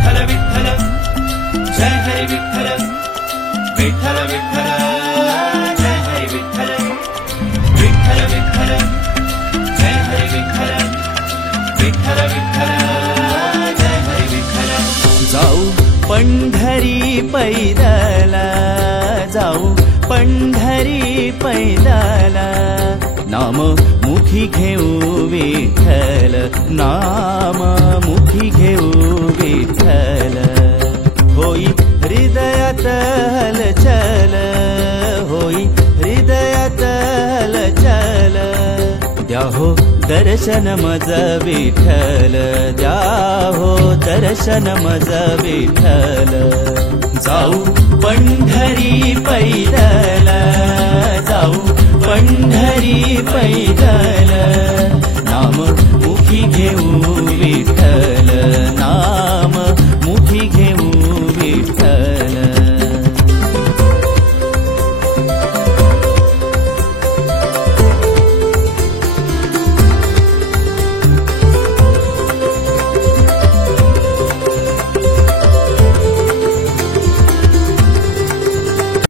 विठ्ठल विठ्ठल जय हरी विठ्ठल विठ्ठल विठ्ठल जय हरी विठ्ठल विठ्ठल विठ्ठल जय हरी विठ्ठल विठ्ठल विठ्ठल जय हरी विठ्ठल जाऊ पंढरी पैदला जाऊ पंढरी पैदला नाम मुखी घेऊ विठ्ठल नाम मुखी घेऊ विठ्ठल होई हृदयात हलचल होई हृदयात हलचल द्याहो दर्शन मज विठ्ठल द्याहो दर्शन मज विठ्ठल जाऊ पंढरी पैदल जाऊ पंढरी पैदल नाम मुखी घेऊ विठ्ठल